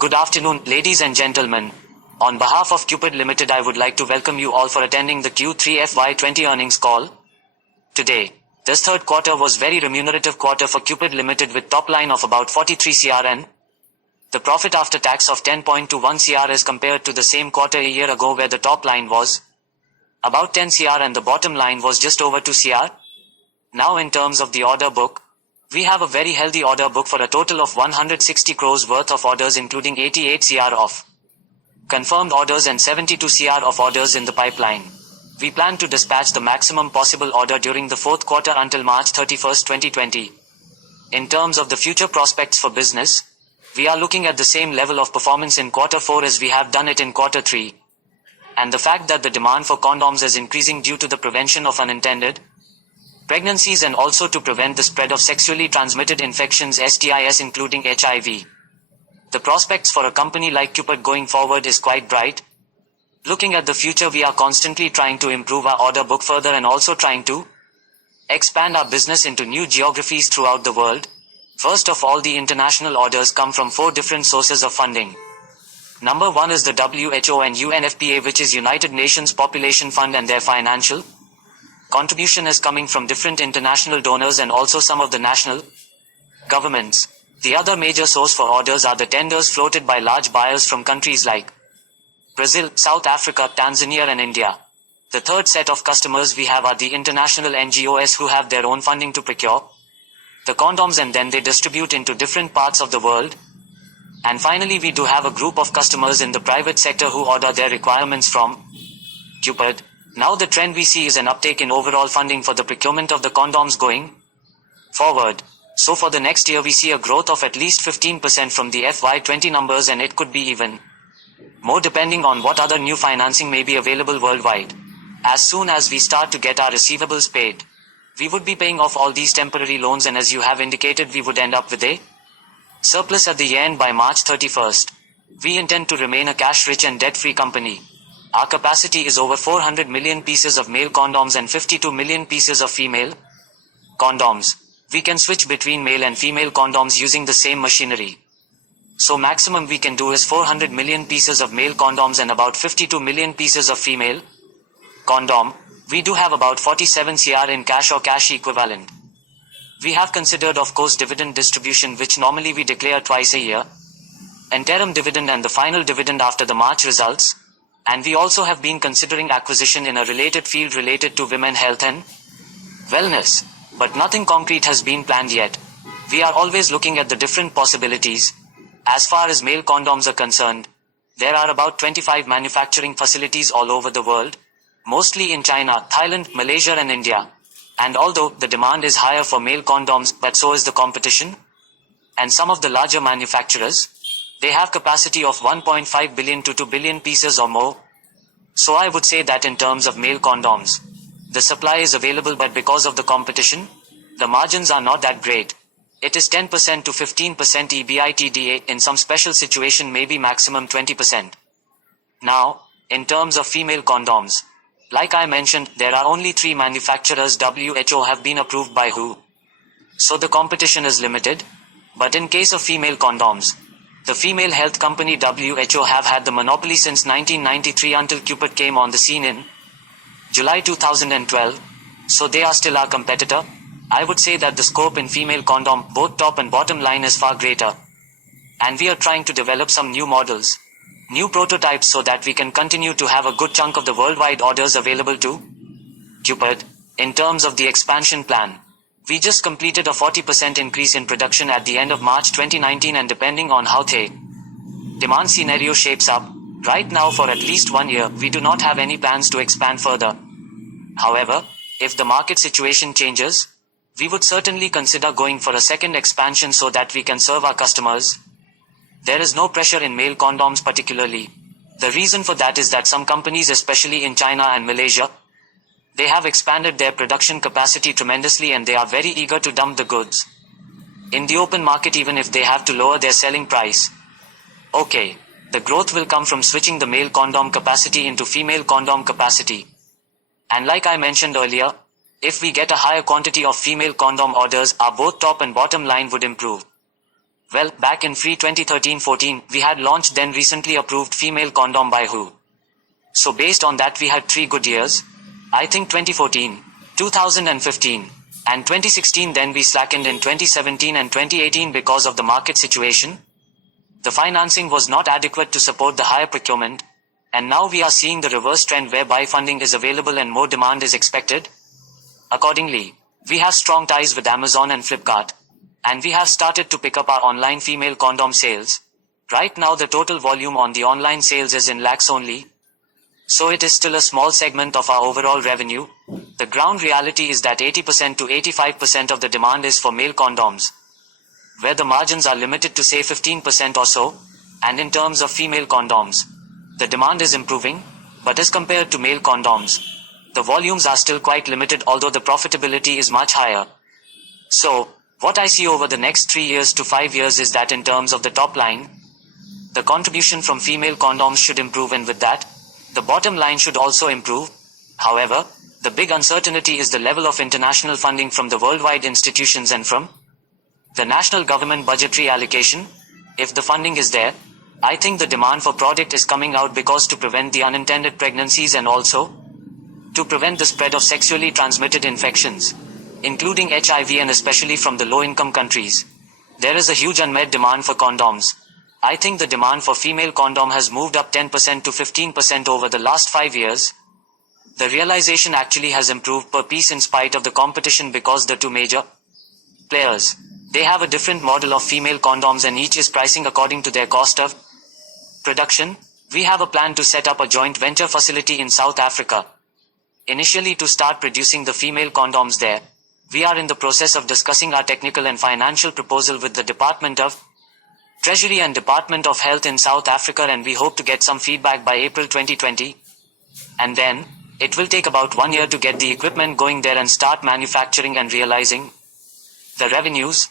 Good afternoon, ladies and gentlemen. On behalf of Cupid Ltd, I would like to welcome you all for attending the Q3 FY20 earnings call. Today, this third quarter was very remunerative quarter for Cupid Ltd with top line of about 43 crn. The profit after tax of 10.21 crore as compared to the same quarter a year ago where the top line was about 10 crore and the bottom line was just over 2 crore. Now in terms of the order book, we have a very healthy order book for a total of 160 crores worth of orders including 88 crore of confirmed orders and 72 crore of orders in the pipeline. We plan to dispatch the maximum possible order during the fourth quarter until March 31st, 2020. In terms of the future prospects for business, we are looking at the same level of performance in quarter 4 as we have done it in quarter 3. And the fact that the demand for condoms is increasing due to the prevention of unintended pregnancies and also to prevent the spread of sexually transmitted infections STIs including HIV. The prospects for a company like Cupid going forward is quite bright. Looking at the future, we are constantly trying to improve our order book further and also trying to expand our business into new geographies throughout the world. First of all, the international orders come from 4 different sources of funding. Number 1 is the WHO and UNFPA, which is United Nations Population Fund, and their financial contribution is coming from different international donors and also some of the national governments. The other major source for orders are the tenders floated by large buyers from countries like Brazil, South Africa, Tanzania and India. The third set of customers we have are the international NGOs who have their own funding to procure the condoms and then they distribute into different parts of the world. And finally, we do have a group of customers in the private sector who order their requirements from Cupid. Now the trend we see is an uptake in overall funding for the procurement of the condoms going forward. So for the next year we see a growth of at least 15% from the FY20 numbers, and it could be even more depending on what other new financing may be available worldwide. As soon as we start to get our receivables paid, we would be paying off all these temporary loans, and as you have indicated, we would end up with a surplus at the year end by March 31st. We intend to remain a cash-rich and debt-free company. Our capacity is over 400 million pieces of male condoms and 52 million pieces of female condoms. We can switch between male and female condoms using the same machinery. So maximum we can do is 400 million pieces of male condoms and about 52 million pieces of female condom. We do have about 47 crore in cash or cash equivalent. We have considered of course dividend distribution, which normally we declare twice a year, interim dividend and the final dividend after the March results. And we also have been considering acquisition in a related field related to women health and wellness. But nothing concrete has been planned yet. We are always looking at the different possibilities. As far as male condoms are concerned, there are about 25 manufacturing facilities all over the world, mostly in China, Thailand, Malaysia and India. And although the demand is higher for male condoms, but so is the competition. And some of the larger manufacturers, they have capacity of 1.5 billion to 2 billion pieces or more. So I would say that in terms of male condoms, the supply is available, but because of the competition, the margins are not that great. It is 10% to 15% EBITDA, in some special situation maybe maximum 20%. Now, in terms of female condoms, like I mentioned, there are only 3 manufacturers WHO have been approved by WHO. So the competition is limited. But in case of female condoms, the female health company WHO have had the monopoly since 1993 until Cupid came on the scene in July 2012. So they are still our competitor. I would say that the scope in female condom, both top and bottom line, is far greater. And we are trying to develop some new models, new prototypes, so that we can continue to have a good chunk of the worldwide orders available to Cupid. In terms of the expansion plan, we just completed a 40% increase in production at the end of March 2019, and depending on how the demand scenario shapes up, right now for at least 1 year, we do not have any plans to expand further. However, if the market situation changes, we would certainly consider going for a second expansion so that we can serve our customers. There is no pressure in male condoms particularly. The reason for that is that some companies, especially in China and Malaysia, they have expanded their production capacity tremendously and they are very eager to dump the goods in the open market even if they have to lower their selling price. Okay, the growth will come from switching the male condom capacity into female condom capacity. And like I mentioned earlier, if we get a higher quantity of female condom orders, our both top and bottom line would improve. Well, back in free 2013-14, we had launched then recently approved female condom by WHO. So based on that we had 3 good years. I think 2014, 2015, and 2016. Then we slackened in 2017 and 2018 because of the market situation. The financing was not adequate to support the higher procurement. And now we are seeing the reverse trend whereby funding is available and more demand is expected. Accordingly, we have strong ties with Amazon and Flipkart. And we have started to pick up our online female condom sales. Right now the total volume on the online sales is in lakhs only. So it is still a small segment of our overall revenue. The ground reality is that 80% to 85% of the demand is for male condoms, where the margins are limited to say 15% or so. And in terms of female condoms, the demand is improving, but as compared to male condoms, the volumes are still quite limited, although the profitability is much higher. So, what I see over the next 3 years to 5 years is that in terms of the top line, the contribution from female condoms should improve, and with that, the bottom line should also improve. However, the big uncertainty is the level of international funding from the worldwide institutions and from the national government budgetary allocation. If the funding is there, I think the demand for product is coming out, because to prevent the unintended pregnancies and also to prevent the spread of sexually transmitted infections, including HIV, and especially from the low-income countries, there is a huge unmet demand for condoms. I think the demand for female condom has moved up 10% to 15% over the last 5 years. The realization actually has improved per piece in spite of the competition, because the 2 major players, they have a different model of female condoms and each is pricing according to their cost of production. We have a plan to set up a joint venture facility in South Africa, initially to start producing the female condoms there. We are in the process of discussing our technical and financial proposal with the Department of Treasury and Department of Health in South Africa, and we hope to get some feedback by April 2020. And then, it will take about 1 year to get the equipment going there and start manufacturing and realizing the revenues.